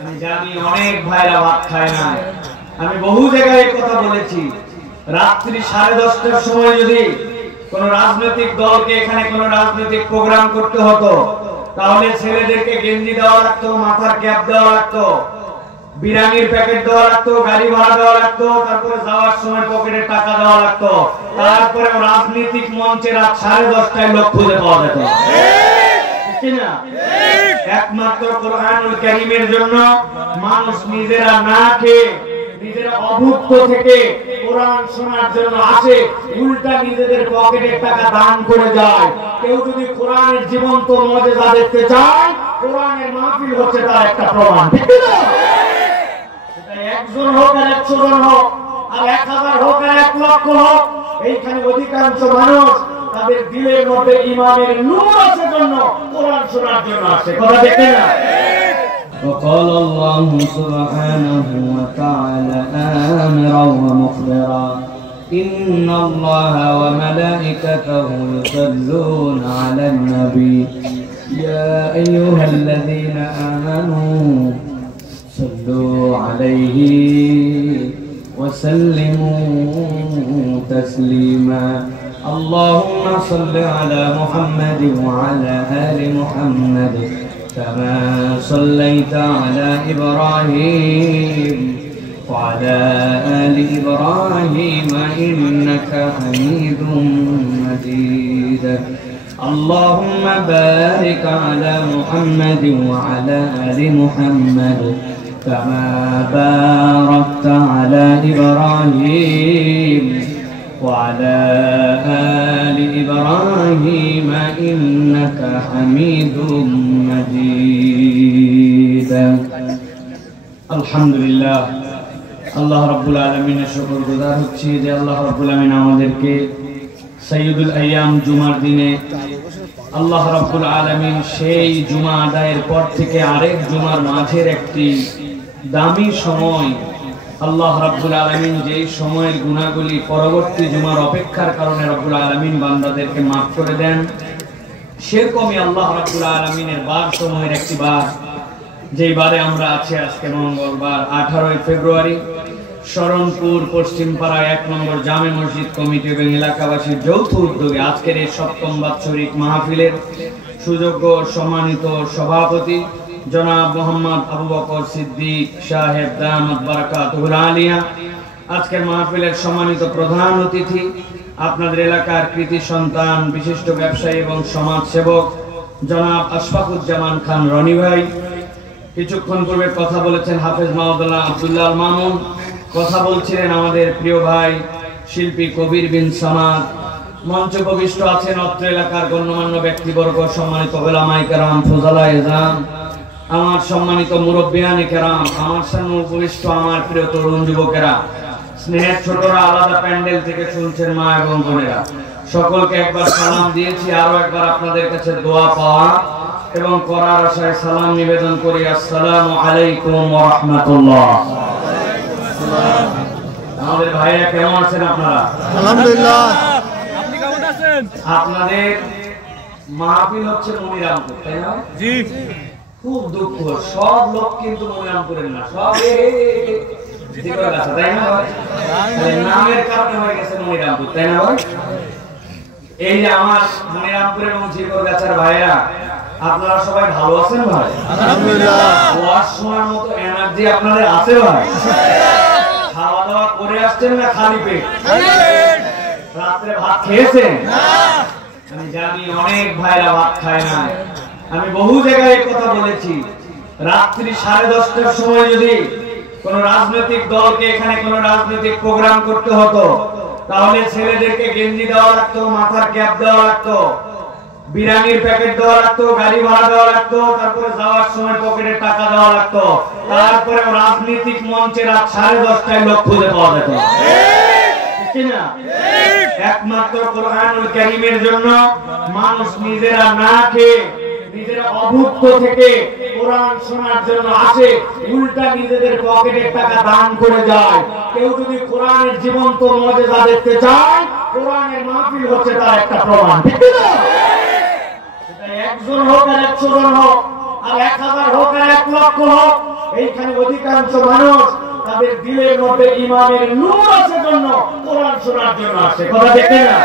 আমি জানি অনেক ভাইরা ভাত খায় না। আমি বহু জায়গায় কথা বলেছি, রাত্রি 10:30টার সময় যদি কোন রাজনৈতিক দলকে এখানে কোন রাজনৈতিক প্রোগ্রাম করতে হতো, তাহলে ছেলেদেরকে গেঞ্জি দেওয়া লাগতো, মাথার ক্যাপ দেওয়া লাগতো, বিরিয়ানির প্যাকেট দেওয়া লাগতো, গাড়ি ভাড়া দেওয়া লাগতো, তারপরে যাওয়ার সময় পকেটে টাকা দেওয়া লাগতো, তারপরে রাজনৈতিক মঞ্চে রাত 10:30টায় লোক খুঁজে পাওয়া যেত। ঠিক না? একমাত্র কোরআনুল কারীমের জন্য মানুষ নিজেরা না খেয়ে, নিজেরা অভুক্ত থেকে কোরআন শোনার জন্য আসে, উল্টা নিজেদের পকেটের টাকা দান করে যায়। কেউ যদি কোরআনের জীবন্ত মুজিজা দেখতে চায়, কোরআনের মাহফিল হচ্ছে তার একটা প্রমাণ। ঠিক না? সেটা 1 জন হোক আর 100 জন হোক, আর 1000 হোক আর 1 লক্ষ হোক, এইখানে অধিকাংশ মানুষ তাদের দিলের মধ্যে ঈমানের নূর আছে জন্য কোরআন শোনার জন্য আসে। কথা দেখেন না? وقال الله سبحانه وتعالى آمرا ومخبرا إن الله وملائكته يصلون على النبي يا أيها الذين آمنوا صلوا عليه وسلموا تسليما اللهم صل على محمد وعلى آل محمد كما صليت على إبراهيم وعلى آل إبراهيم إنك حميد مجيد اللهم بارك على محمد وعلى آل محمد كما باركت على إبراهيم وعلى آل إبراهيم إنك حميد مجيد الحمد لله আল্লাহ রাব্বুল আলামিনের শুকর গুজার হচ্ছি যে আল্লাহ রাব্বুল আলামিন আমাদেরকে সাইয়্যিদুল আইয়াম জুমার দিনে আল্লাহ রাব্বুল আলামিন সেই জুমা আদায়ের পর থেকে আরেক জুমার মাঝের একটি দামি সময়, আল্লাহ রাব্বুল আলামিন যেই সময়ের গুনাহগুলি পরবর্তী জুমার অপেক্ষার কারণে রাব্বুল আলামিন বান্দাদেরকে মাফ করে দেন, সেরকমই আল্লাহ রাব্বুল আলামিনের বার সময়ের একটি বার, যেই বারে আমরা আছি আজকে মঙ্গলবার 18 ফেব্রুয়ারি, শরণপুর পশ্চিমপাড়া 1 নম্বর জামে মসজিদ কমিটি এবং এলাকাবাসীর যৌথ উদ্যোগে আজকের এই 7ম বাৎসরিক মাহফিলের সুযোগ্য সম্মানিত সভাপতি জনাব মোহাম্মদ আবু বকর সিদ্দিক সাহেব দামাত বারাকাতুহুল আলিয়া, আজকের মাহফিলের সম্মানিত প্রধান অতিথি, আপনাদের এলাকার কৃতি সন্তান, বিশিষ্ট ব্যবসায়ী এবং সমাজ সেবক জনাব আশফাকুজ্জামান খান রনি ভাই, কিছুক্ষণ পূর্বে কথা বলেছেন হাফেজ মাওলানা আব্দুল্লাহ আল মামুন, কথা বলছিলেন আমাদের প্রিয় ভাই শিল্পী কবির বিন সামাদ, মঞ্চ উপবিষ্ট আছেন অত্র এলাকার গণ্যমান্য ব্যক্তিবর্গ, সম্মানিত উলামায়ে কেরাম, ফুজালায়ে ইজলাম, আমার সম্মানিত মুরব্বিয়ানে কেরাম, আমার সামনে উপবিষ্ট আমার প্রিয় তরুণ যুবকেরা, স্নেহের ছোটরা, আলাদা প্যান্ডেল থেকে শুনছেন মা এবং বোনেরা, সকলকে একবার সালাম দিয়েছি, আরো একবার আপনাদের কাছে দোয়া পাওয়া এবং করার আশায় সালাম নিবেদন করি। আসসালামু আলাইকুম ওয়া রাহমাতুল্লাহ। আমাদের ভাইরা কেমন আছেন আপনারা? আলহামদুলিল্লাহ। আপনি কেমন আছেন? আপনাদের মাহফিল হচ্ছে মনিরামপুর, তাই না? জি। খুব দুঃখ, সব লোক কিন্তু মনিরামপুরের না, সব জিকর আছে, তাই না ভাই? নামের কারণে হয়ে গেছে মনিরামপুর, তাই না ভাই? এই যে আমার মনিরামপুর এবং জিকর গাছার ভাইরা, আপনারা সবাই ভালো আছেন ভাই? আলহামদুলিল্লাহ। ওয়াজ শোনার মতো এনার্জি আপনাদের আছে ভাই? খাওয়া দাওয়া করে আসছেন না খালি পেট? রাত্রে ভাত খেয়েছেন? আমি জানি অনেক ভাইরা ভাত খায় না। আমি বহু জায়গায় কথা বলেছি, রাত্রি 10:30টার সময় যদি কোন রাজনৈতিক দলকে এখানে কোন রাজনৈতিক প্রোগ্রাম করতে হতো, তাহলে ছেলেদেরকে গেঞ্জি দেওয়া লাগতো, মাথার ক্যাপ দেওয়া লাগতো, বিরিয়ানির প্যাকেট দেওয়া লাগতো, গাড়ি ভাড়া দেওয়া লাগতো, তারপরে যাওয়ার সময় পকেটে টাকা দেওয়া লাগতো, তারপরে রাজনৈতিক মঞ্চে রাত 10:30টায় লোক খুঁজে পাওয়া যেত। ঠিক না? একমাত্র কোরআনুল কারীমের জন্য মানুষ নিজেরা না খেয়ে, নিজেরা অভুক্ত থেকে কোরআন শোনার জন্য আসে, উল্টা নিজেদের পকেটের টাকা দান করে যায়। কেউ যদি কোরআনের জীবন্ত মুজিজা দেখতে চায়, কোরআনের মাহফিল হচ্ছে তার একটা প্রমাণ। ঠিক না? সেটা 1 জন হোক আর 100 জন হোক, আর 1000 হোক আর 1 লক্ষ হোক, এইখানে অধিকাংশ মানুষ তাদের দিলের মধ্যে ঈমানের নূর আছে জন্য কোরআন শোনার জন্য আসে। কথা দেখতে না?